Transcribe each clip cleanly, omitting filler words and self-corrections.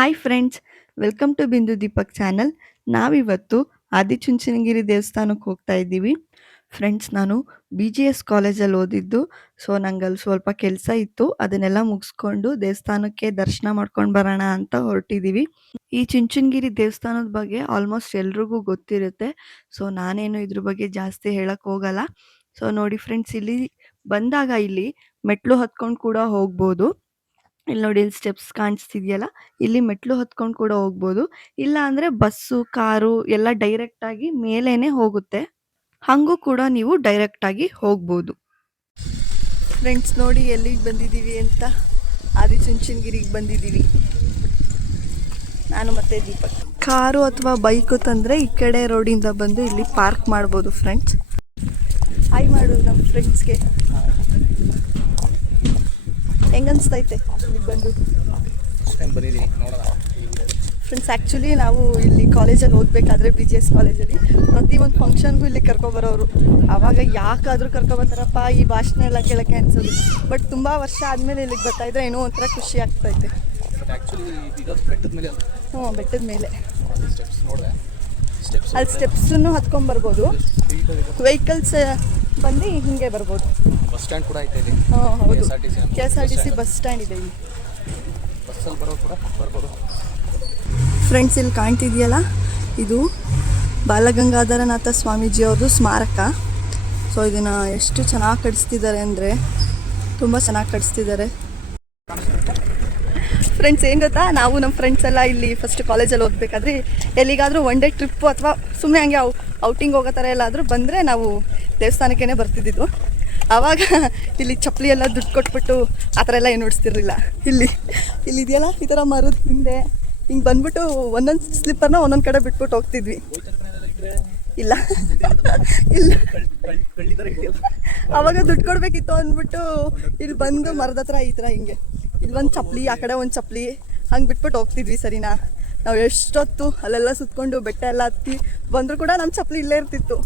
Hi friends, welcome to ಬಿಂದು Deepak channel. ನಾವಿವತ್ತು ಆದಿಚುಂಚನಗಿರಿ ದೇವಸ್ಥಾನಕ್ಕೆ ಹೋಗ್ತಾ ಇದ್ದೀವಿ. ಫ್ರೆಂಡ್ಸ್, ನಾನು BGS ಕಾಲೇಜಲ್ಲಿ ಓದಿದ್ದು. ಸೊ ನಂಗಲ್ಲಿ ಸ್ವಲ್ಪ ಕೆಲಸ ಇತ್ತು, ಅದನ್ನೆಲ್ಲ ಮುಗಿಸ್ಕೊಂಡು ದೇವಸ್ಥಾನಕ್ಕೆ ದರ್ಶನ ಮಾಡ್ಕೊಂಡು ಬರೋಣ ಅಂತ ಹೊರಟಿದ್ದೀವಿ. ಈ ಚುಂಚನಗಿರಿ ದೇವಸ್ಥಾನದ ಬಗ್ಗೆ ಆಲ್ಮೋಸ್ಟ್ ಎಲ್ರಿಗೂ ಗೊತ್ತಿರುತ್ತೆ. ಸೊ ನಾನೇನು ಇದ್ರ ಬಗ್ಗೆ ಜಾಸ್ತಿ ಹೇಳಕ್ ಹೋಗಲ್ಲ. ಸೊ ನೋಡಿ ಫ್ರೆಂಡ್ಸ್, ಇಲ್ಲಿ ಬಂದಾಗ ಇಲ್ಲಿ ಮೆಟ್ಲು ಹತ್ಕೊಂಡು ಕೂಡ ಹೋಗ್ಬೋದು. ಇಲ್ಲಿ ನೋಡಿ, ಇಲ್ಲಿ ಸ್ಟೆಪ್ಸ್ ಕಾಣಿಸ್ತಿದೆಯಲ್ಲ, ಇಲ್ಲಿ ಮೆಟ್ಲು ಹತ್ಕೊಂಡು ಕೂಡ ಹೋಗ್ಬೋದು. ಇಲ್ಲ ಅಂದರೆ ಬಸ್ಸು, ಕಾರು ಎಲ್ಲ ಡೈರೆಕ್ಟಾಗಿ ಮೇಲೇನೆ ಹೋಗುತ್ತೆ. ಹಾಗೂ ಕೂಡ ನೀವು ಡೈರೆಕ್ಟಾಗಿ ಹೋಗ್ಬೋದು. ಫ್ರೆಂಡ್ಸ್ ನೋಡಿ ಎಲ್ಲಿಗೆ ಬಂದಿದ್ದೀವಿ ಅಂತ, ಆದಿಚುಂಚನಗಿರಿಗೆ ಬಂದಿದ್ದೀವಿ ನಾನು ಮತ್ತೆ ದೀಪಕ್. ಕಾರು ಅಥವಾ ಬೈಕು ತಂದರೆ ಈ ಕಡೆ ರೋಡಿಂದ ಬಂದು ಇಲ್ಲಿ ಪಾರ್ಕ್ ಮಾಡ್ಬೋದು. ಫ್ರೆಂಡ್ಸ್ ಹಾಯ್ ಮಾಡೋದು ನಮ್ಮ ಫ್ರೆಂಡ್ಸ್ಗೆ. ಹೆಂಗನ್ಸ್ತೈತೆ ಬಂದು? ಫ್ರೆಂಡ್ಸ್, ಆ್ಯಕ್ಚುಲಿ ನಾವು ಇಲ್ಲಿ ಕಾಲೇಜಲ್ಲಿ ಓದಬೇಕಾದ್ರೆ BGS ಕಾಲೇಜಲ್ಲಿ ಪ್ರತಿಯೊಂದು ಫಂಕ್ಷನ್ಗೂ ಇಲ್ಲಿ ಕರ್ಕೊಬರೋರು. ಆವಾಗ ಯಾಕಾದರೂ ಕರ್ಕೊಬರ್ತಾರಪ್ಪ ಈ ಭಾಷಣ ಎಲ್ಲ ಕೇಳೋಕ್ಕೆ ಅನ್ಸೋದು. ಬಟ್ ತುಂಬ ವರ್ಷ ಆದಮೇಲೆ ಇಲ್ಲಿಗೆ ಬರ್ತಾಯಿದ್ರೆ ಏನೋ ಒಂಥರ ಖುಷಿ ಆಗ್ತೈತೆ. ಹ್ಞೂ, ಬೆಟ್ಟದ ಮೇಲೆ ಅಲ್ಲಿ ಸ್ಟೆಪ್ಸನ್ನು ಹತ್ಕೊಂಡ್ಬರ್ಬೋದು. ವೆಹಿಕಲ್ಸ್ ಬಂದು ಹಿಂಗೆ ಬರ್ಬೋದು. ಬಸ್ ಸ್ಟ್ಯಾಂಡ್ ಕೂಡ ಐತೆ ಇಲ್ಲಿ. ಹಾಂ ಹೌದು, KSRTC ಬಸ್ ಸ್ಟ್ಯಾಂಡ್ ಇದೆ ಇಲ್ಲಿ. ಬಸ್ಸಲ್ಲಿ ಬರೋದು ಕೂಡ ಬರ್ಬೋದು. ಫ್ರೆಂಡ್ಸ್, ಇಲ್ಲಿ ಕಾಣ್ತಿದೆಯಲ್ಲ, ಇದು ಬಾಲಗಂಗಾಧರನಾಥ ಸ್ವಾಮೀಜಿ ಅವ್ರದ್ದು ಸ್ಮಾರಕ. ಸೊ ಇದನ್ನು ಎಷ್ಟು ಚೆನ್ನಾಗಿ ಕಟ್ಸ್ತಿದ್ದಾರೆ ಅಂದರೆ ತುಂಬ ಚೆನ್ನಾಗಿ ಕಟ್ಸ್ತಿದ್ದಾರೆ. ಫ್ರೆಂಡ್ಸ್, ಏನು ಗೊತ್ತಾ, ನಾವು ನಮ್ಮ ಫ್ರೆಂಡ್ಸ್ ಎಲ್ಲ ಇಲ್ಲಿ ಫಸ್ಟ್ ಕಾಲೇಜಲ್ಲಿ ಓದಬೇಕಾದ್ರೆ ಎಲ್ಲಿಗಾದರೂ ಒನ್ ಡೇ ಟ್ರಿಪ್ಪು ಅಥವಾ ಸುಮ್ಮನೆ ಹಂಗೆ ಔಟಿಂಗ್ ಹೋಗೋ ಥರ ಎಲ್ಲಾದರೂ ಬಂದರೆ ನಾವು ದೇವಸ್ಥಾನಕ್ಕೇ ಬರ್ತಿದ್ದಿದ್ದು. ಆವಾಗ ಇಲ್ಲಿ ಚಪ್ಪಲಿ ಎಲ್ಲ ದುಡ್ಡು ಕೊಟ್ಬಿಟ್ಟು ಆ ಥರ ಎಲ್ಲ ಏನು ಓಡಿಸ್ತಿರ್ಲಿಲ್ಲ. ಇದೆಯಲ್ಲ, ಈ ಥರ ಮರದ ಹಿಂದೆ ಹಿಂಗೆ ಬಂದ್ಬಿಟ್ಟು ಒಂದೊಂದು ಸ್ಲಿಪ್ಪರ್ನ ಒಂದೊಂದು ಕಡೆ ಬಿಟ್ಬಿಟ್ಟು ಹೋಗ್ತಿದ್ವಿ. ಇಲ್ಲ ಇಲ್ಲ ಆವಾಗ ದುಡ್ಡು ಕೊಡಬೇಕಿತ್ತು ಅಂದ್ಬಿಟ್ಟು ಇಲ್ಲಿ ಬಂದು ಮರದ ಹತ್ರ ಈ ಥರ ಹಿಂಗೆ ಇಲ್ಲೊಂದು ಚಪ್ಪಲಿ, ಆ ಕಡೆ ಒಂದು ಚಪ್ಪಲಿ ಹಂಗೆ ಬಿಟ್ಬಿಟ್ಟು ಹೋಗ್ತಿದ್ವಿ. ಸರಿನಾ? ನಾವು ಎಷ್ಟೊತ್ತು ಅಲ್ಲೆಲ್ಲ ಸುತ್ಕೊಂಡು ಬೆಟ್ಟ ಎಲ್ಲ ಹತ್ತಿ ಬಂದರೂ ಕೂಡ ನಮ್ಮ ಚಪ್ಪಲಿ ಇಲ್ಲೇ ಇರ್ತಿತ್ತು.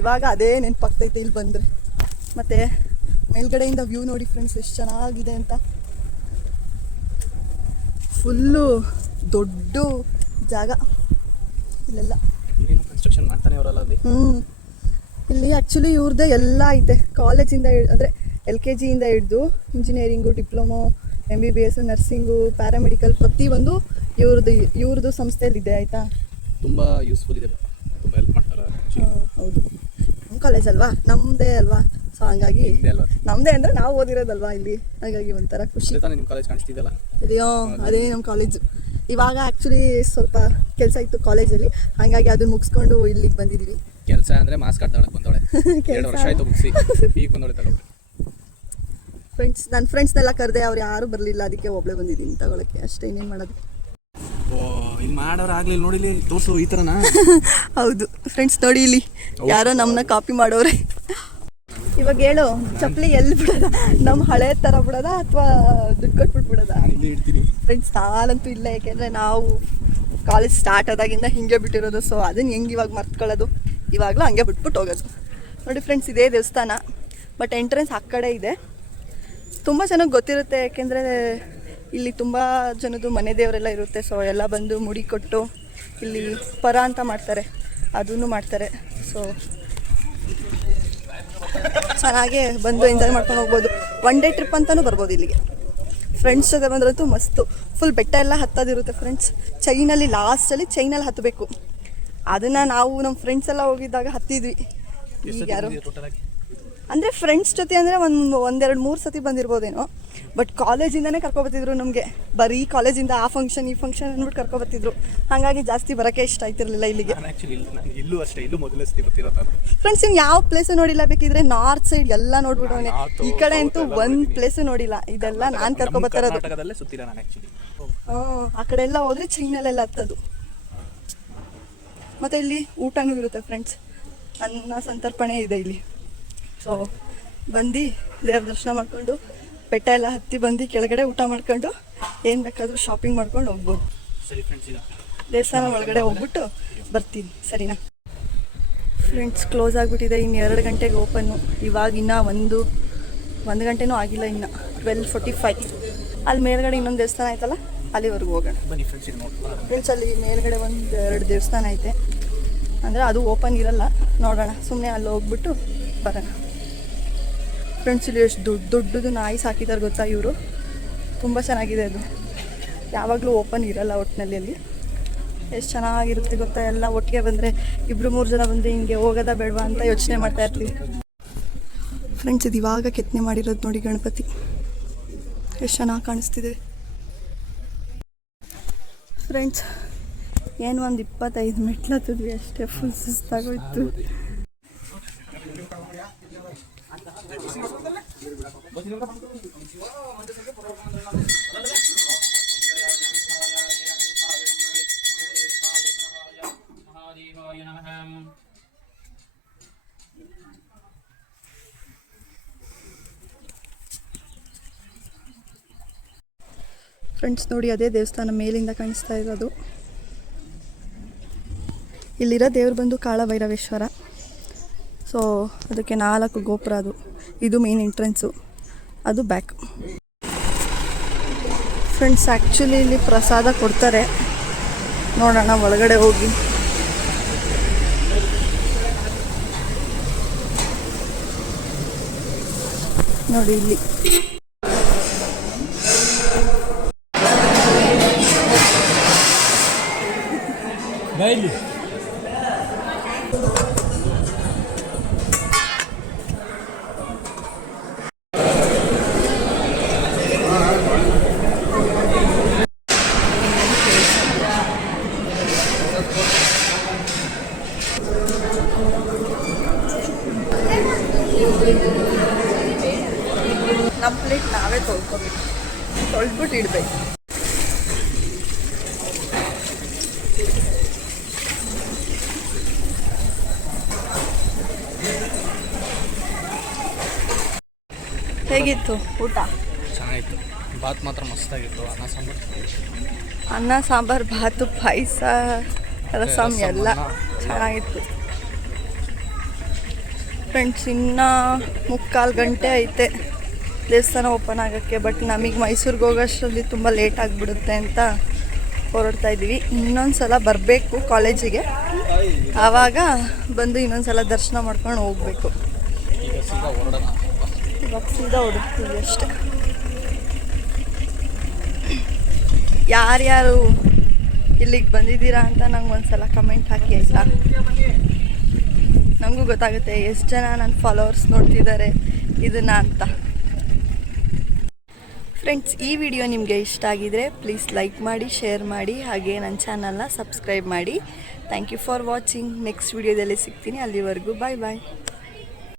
ಇವಾಗ ಅದೇ ನೆನಪಾಗ್ತೈತೆ ಇಲ್ಲಿ ಬಂದರೆ. ಮತ್ತು ಮೇಲ್ಗಡೆಯಿಂದ ವ್ಯೂ ನೋಡಿ ಫ್ರೆಂಡ್ಸ್, ಎಷ್ಟು ಚೆನ್ನಾಗಿದೆ ಅಂತ. ಫುಲ್ಲು ದೊಡ್ಡ ಜಾಗ ಇಲ್ಲೆಲ್ಲ. ಕನ್ಸ್ಟ್ರಕ್ಷನ್ ಮಾಡ್ತಾನೆ ಅವರಲ್ಲ ಅಲ್ಲಿ. ಇಲ್ಲಿ ಆ್ಯಕ್ಚುಲಿ ಇವ್ರದ್ದೇ ಎಲ್ಲ ಐತೆ. ಕಾಲೇಜಿಂದ ಅಂದರೆ LKG ಇಂದ ಹಿಡಿದು engineering, diploma, MBBS, nursing, paramedical ಪ್ರತಿಯೊಂದು ಇವ್ರದ್ದು ಸಂಸ್ಥೆಯಲ್ಲಿದೆ. ಆಯಿತಾ? ತುಂಬ ಯೂಸ್ಫುಲ್ ಇದೆ, ತುಂಬ ಹೆಲ್ಪ್ ಮಾಡ್ತಾರೆ. ಹೌದು, ನಮ್ಮ ಕಾಲೇಜ್ ಅಲ್ವಾ, ನಮ್ಮದೇ ಅಲ್ವಾ. ಸೊ ಹಂಗಾಗಿ ನಮ್ಮದೇ ಅಂದರೆ ನಾವು ಓದಿರೋದಲ್ವಾ ಇಲ್ಲಿ, ಹಾಗಾಗಿ ಒಂಥರ ಖುಷಿ. ನಿಮ್ಮ ಕಾಲೇಜ್ ಕಾಣಿಸ್ತಿದ್ದಲ್ಲ, ಅದೇ ನಮ್ಮ ಕಾಲೇಜು. ಇವಾಗ ಆ್ಯಕ್ಚುಲಿ ಸ್ವಲ್ಪ ಕೆಲಸ ಇತ್ತು ಕಾಲೇಜಲ್ಲಿ, ಹಾಗಾಗಿ ಅದನ್ನ ಮುಗಿಸ್ಕೊಂಡು ಇಲ್ಲಿಗೆ ಬಂದಿದ್ದೀವಿ. ಕೆಲಸ ಅಂದರೆ ಮಾಸ್ಕ್ ಹಾಕ್ತಾಳಕ್ಕೆ ಬಂದವಳೆ. 2 ವರ್ಷ ಆಯಿತು ಮುಗಿಸಿ, ಈಗ ಬಂದವಳೆ ತಗೊಳ್ಳಿ. ಫ್ರೆಂಡ್ಸ್, ನನ್ನ ಫ್ರೆಂಡ್ಸ್ನೆಲ್ಲ ಕರೆದೆ, ಅವ್ರು ಯಾರೂ ಬರಲಿಲ್ಲ, ಅದಕ್ಕೆ ಒಬ್ಬಳೇ ಬಂದಿದ್ದೀನಿ ತಗೊಳಕ್ಕೆ ಅಷ್ಟೇ. ಇನ್ನೇನು ಮಾಡೋದು? ಇಲ್ಲಿ ಮಾಡೋರು ಆಗಲಿಲ್ಲ ನೋಡಿ, ಇಲ್ಲಿ ತೋರಿಸು ಈ ಥರನಾ? ಹೌದು ಫ್ರೆಂಡ್ಸ್, ನೋಡಿ ಇಲ್ಲಿ ಯಾರೋ ನಮ್ಮನ್ನ ಕಾಪಿ ಮಾಡೋರೆ. ಇವಾಗ ಹೇಳು, ಚಪ್ಪಲಿ ಎಲ್ಲಿ ಬಿಡೋದ? ನಮ್ಮ ಹಳೆ ಥರ ಬಿಡೋದ ಅಥವಾ ದುಡ್ಡು ಕೊಟ್ಬಿಟ್ಟು ಬಿಡೋದ? ಫ್ರೆಂಡ್ಸ್, ನಾನಂತೂ ಇಲ್ಲ, ಯಾಕೆಂದರೆ ನಾವು ಕಾಲೇಜ್ ಸ್ಟಾರ್ಟ್ ಆದಾಗಿಂದ ಹಿಂಗೆ ಬಿಟ್ಟಿರೋದು. ಸೊ ಅದನ್ನು ಹೆಂಗೆ ಇವಾಗ ಮರ್ತ್ಕೊಳ್ಳೋದು? ಇವಾಗಲೂ ಹಂಗೆ ಬಿಟ್ಬಿಟ್ಟು ಹೋಗೋದು. ನೋಡಿ ಫ್ರೆಂಡ್ಸ್, ಇದೇ ದೇವಸ್ಥಾನ, ಬಟ್ ಎಂಟ್ರೆನ್ಸ್ ಆ ಕಡೆ ಇದೆ. ತುಂಬ ಚೆನ್ನಾಗಿ ಗೊತ್ತಿರುತ್ತೆ, ಯಾಕೆಂದರೆ ಇಲ್ಲಿ ತುಂಬ ಜನದ್ದು ಮನೆ ದೇವರೆಲ್ಲ ಇರುತ್ತೆ. ಸೊ ಎಲ್ಲ ಬಂದು ಮುಡಿ ಕೊಟ್ಟು ಇಲ್ಲಿ ಪರ ಅಂತ ಮಾಡ್ತಾರೆ, ಅದನ್ನು ಮಾಡ್ತಾರೆ. ಸೊ ಚೆನ್ನಾಗೇ ಬಂದು ಎಂಜಾಯ್ ಮಾಡ್ಕೊಂಡು ಹೋಗ್ಬೋದು. ಒನ್ ಡೇ ಟ್ರಿಪ್ ಅಂತಲೂ ಬರ್ಬೋದು ಇಲ್ಲಿಗೆ. ಫ್ರೆಂಡ್ಸ್ ಜೊತೆ ಬಂದ್ರಂತೂ ಮಸ್ತು. ಫುಲ್ ಬೆಟ್ಟ ಎಲ್ಲ ಹತ್ತೋದಿರುತ್ತೆ ಫ್ರೆಂಡ್ಸ್. ಚೈನಲ್ಲಿ ಲಾಸ್ಟಲ್ಲಿ ಚೈನಲ್ಲಿ ಹತ್ತಬೇಕು. ಅದನ್ನು ನಾವು ನಮ್ಮ ಫ್ರೆಂಡ್ಸ್ ಎಲ್ಲ ಹೋಗಿದ್ದಾಗ ಹತ್ತಿದ್ವಿ. ಈಗ ಯಾರು ಅಂದರೆ ಫ್ರೆಂಡ್ಸ್ ಜೊತೆ ಅಂದರೆ ಒಂದೆರಡು 3 ಸತಿ ಬಂದಿರ್ಬೋದೇನೋ. ಬಟ್ ಕಾಲೇಜಿಂದನೇ ಕರ್ಕೊಬರ್ತಿದ್ರು ನಮಗೆ. ಬರೀ ಕಾಲೇಜಿಂದ ಆ ಫಂಕ್ಷನ್ ಈ ಫಂಕ್ಷನ್ ಅಂದ್ಬಿಟ್ಟು ಕರ್ಕೊಬರ್ತಿದ್ರು. ಹಾಗಾಗಿ ಜಾಸ್ತಿ ಬರೋಕ್ಕೆ ಇಷ್ಟ ಆಯ್ತಿರಲಿಲ್ಲ ಇಲ್ಲಿಗೆ. ಇಲ್ಲೂ ಅಷ್ಟೇ, ಇಲ್ಲೂ ಮೊದಲೇ ಸತಿ ಬರ್ತಿರೋದು ಫ್ರೆಂಡ್ಸ್. ಇನ್ನು ಯಾವ ಪ್ಲೇಸು ನೋಡಿಲ್ಲ, ಬೇಕಿದ್ರೆ ನಾರ್ತ್ ಸೈಡ್ ಎಲ್ಲ ನೋಡ್ಬಿಡೋನೆ. ಈ ಕಡೆ ಅಂತೂ ಒಂದು ಪ್ಲೇಸು ನೋಡಿಲ್ಲ. ಇದೆಲ್ಲ ನಾನು ಕರ್ಕೊಬರ್ತಿರೋದು. ಆ ಕಡೆ ಎಲ್ಲ ಹೋದರೆ ಚೈನಲ್ಲೆಲ್ಲ ಹತ್ತದು. ಮತ್ತು ಇಲ್ಲಿ ಊಟನೂ ಇರುತ್ತೆ ಫ್ರೆಂಡ್ಸ್, ಅನ್ನ ಸಂತರ್ಪಣೆ ಇದೆ ಇಲ್ಲಿ. ಸೊ ಬಂದು ದೇವ್ರ ದರ್ಶನ ಮಾಡಿಕೊಂಡು ಬೆಟ್ಟ ಎಲ್ಲ ಹತ್ತಿ ಬಂದು ಕೆಳಗಡೆ ಊಟ ಮಾಡ್ಕೊಂಡು ಏನು ಬೇಕಾದರೂ ಶಾಪಿಂಗ್ ಮಾಡ್ಕೊಂಡು ಹೋಗ್ಬೋದು. ಸರಿ ಫ್ರೆಂಡ್ಸ್, ಈಗ ದೇವಸ್ಥಾನ ಒಳಗಡೆ ಹೋಗ್ಬಿಟ್ಟು ಬರ್ತೀನಿ. ಸರಿನಾ ಫ್ರೆಂಡ್ಸ್? ಕ್ಲೋಸ್ ಆಗಿಬಿಟ್ಟಿದೆ. ಇನ್ನು 2 ಗಂಟೆಗೆ ಓಪನ್ನು. ಇವಾಗ ಇನ್ನೂ ಒಂದು ಗಂಟೆನೂ ಆಗಿಲ್ಲ, ಇನ್ನು 12:45. ಅಲ್ಲಿ ಮೇಲ್ಗಡೆ ಇನ್ನೊಂದು ದೇವಸ್ಥಾನ ಆಯ್ತಲ್ಲ, ಅಲ್ಲಿವರೆಗೂ ಹೋಗೋಣ ಬನ್ನಿ ಫ್ರೆಂಡ್ಸ್. ಇದು ನೋಡಿ ಫ್ರೆಂಡ್ಸ್, ಅಲ್ಲಿ ಮೇಲ್ಗಡೆ ಒಂದು 2 ದೇವಸ್ಥಾನ ಐತೆ, ಅಂದರೆ ಅದು ಓಪನ್ ಇರಲ್ಲ, ನೋಡೋಣ. ಸುಮ್ಮನೆ ಅಲ್ಲಿ ಹೋಗ್ಬಿಟ್ಟು ಬರೋಣ. ಫ್ರೆಂಡ್ಸ್, ಇಲ್ಲಿ ಎಷ್ಟು ದೊಡ್ಡದು ನಾಯಿ ಸಾಕಿದ್ದಾರೆ ಗೊತ್ತಾ ಇವರು. ತುಂಬ ಚೆನ್ನಾಗಿದೆ ಅದು. ಯಾವಾಗಲೂ ಓಪನ್ ಇರಲ್ಲ ಒಟ್ಟಿನಲ್ಲಿ. ಅಲ್ಲಿ ಎಷ್ಟು ಚೆನ್ನಾಗಿರುತ್ತೆ ಗೊತ್ತಾ. ಎಲ್ಲ ಒಟ್ಟಿಗೆ ಬಂದರೆ 2-3 ಜನ ಬಂದರೆ ಹಿಂಗೆ ಹೋಗೋದಾ ಬೇಡವಾ ಅಂತ ಯೋಚನೆ ಮಾಡ್ತಾ ಇರ್ತೀವಿ. ಫ್ರೆಂಡ್ಸ್, ಇದು ಇವಾಗ ಕೆತ್ತನೆ ಮಾಡಿರೋದು ನೋಡಿ ಗಣಪತಿ. ಎಷ್ಟು ಚೆನ್ನಾಗಿ ಕಾಣಿಸ್ತಿದೆ ಫ್ರೆಂಡ್ಸ್. ಏನು ಒಂದು 25 ಮೆಟ್ಲು ಹತ್ತಿದ್ವಿ ಅಷ್ಟೇ, ಫುಲ್ ಸುಸ್ತಾಗೋಯ್ತು. ಫ್ರೆಂಡ್ಸ್ ನೋಡಿ, ಅದೇ ದೇವಸ್ಥಾನ ಮೇಲಿಂದ ಕಾಣಿಸ್ತಾ ಇರೋದು. ಇಲ್ಲಿರೋ ದೇವ್ರು ಬಂದು ಕಾಳಭೈರವೇಶ್ವರ. ಸೊ ಅದಕ್ಕೆ 4 ಗೋಪುರ. ಇದು ಮೇನ್ ಎಂಟ್ರೆನ್ಸು, ಅದು ಬ್ಯಾಕ್. ಫ್ರೆಂಡ್ಸ್, ಆ್ಯಕ್ಚುಲಿ ಇಲ್ಲಿ ಪ್ರಸಾದ ಕೊಡ್ತಾರೆ, ನೋಡೋಣ ಒಳಗಡೆ ಹೋಗಿ. ನೋಡಿ ಇಲ್ಲಿ ಡೈಲಿ ನಮ್ಮ ಪ್ಲೇಟ್ ನಾವೇ ತೊಳ್ಕೊಬೇಕು, ತೊಳೆದ್ಬಿಟ್ಟು ಇಡಬೇಕು. ಹೇಗಿತ್ತು ಊಟ? ಚೆನ್ನಾಗಿತ್ತು. ಬಾತ್ ಮಾತ್ರ ಮಸ್ತಾಗಿತ್ತು. ಅನ್ನ ಸಾಂಬಾರು, ಬಾತು, ಪಾಯಸ, ರಸಮ್ ಎಲ್ಲ ಚೆನ್ನಾಗಿತ್ತು. ಫ್ರೆಂಡ್ಸ್, ಇನ್ನೂ 3/4 ಗಂಟೆ ಐತೆ ದೇವಸ್ಥಾನ ಓಪನ್ ಆಗೋಕ್ಕೆ. ಬಟ್ ನಮಗೆ ಮೈಸೂರಿಗೆ ಹೋಗೋಷ್ಟರಲ್ಲಿ ತುಂಬ ಲೇಟ್ ಆಗಿಬಿಡುತ್ತೆ ಅಂತ ಹೊರಡ್ತಾ ಇದ್ದೀವಿ. ಇನ್ನೊಂದು ಸಲ ಬರಬೇಕು ಕಾಲೇಜಿಗೆ, ಆವಾಗ ಬಂದು ಇನ್ನೊಂದು ಸಲ ದರ್ಶನ ಮಾಡ್ಕೊಂಡು ಹೋಗಬೇಕು. ಇವಾಗ ಸೀದಾ ಹೊರಡ್ತೀವಿ ಅಷ್ಟೆ. ಯಾರ್ಯಾರು ಇಲ್ಲಿಗೆ ಬಂದಿದ್ದೀರಾ ಅಂತ ನಂಗೆ ಒಂದು ಸಲ ಕಮೆಂಟ್ ಹಾಕಿ ಆಯಿತಾ. ನನಗೂ ಗೊತ್ತಾಗುತ್ತೆ ಎಷ್ಟು ಜನ ನನ್ನ ಫಾಲೋವರ್ಸ್ ನೋಡ್ತಿದ್ದಾರೆ ಇದನ್ನು ಅಂತ. ಫ್ರೆಂಡ್ಸ್, ಈ ವಿಡಿಯೋ ನಿಮಗೆ ಇಷ್ಟ ಆಗಿದರೆ ಪ್ಲೀಸ್ ಲೈಕ್ ಮಾಡಿ, ಶೇರ್ ಮಾಡಿ, ಹಾಗೆ ನನ್ನ ಚಾನಲ್ನ ಸಬ್ಸ್ಕ್ರೈಬ್ ಮಾಡಿ. Thank you for watching. Next ವಿಡಿಯೋದಲ್ಲಿ ಸಿಗ್ತೀನಿ. ಅಲ್ಲಿವರೆಗೂ ಬಾಯ್ ಬಾಯ್.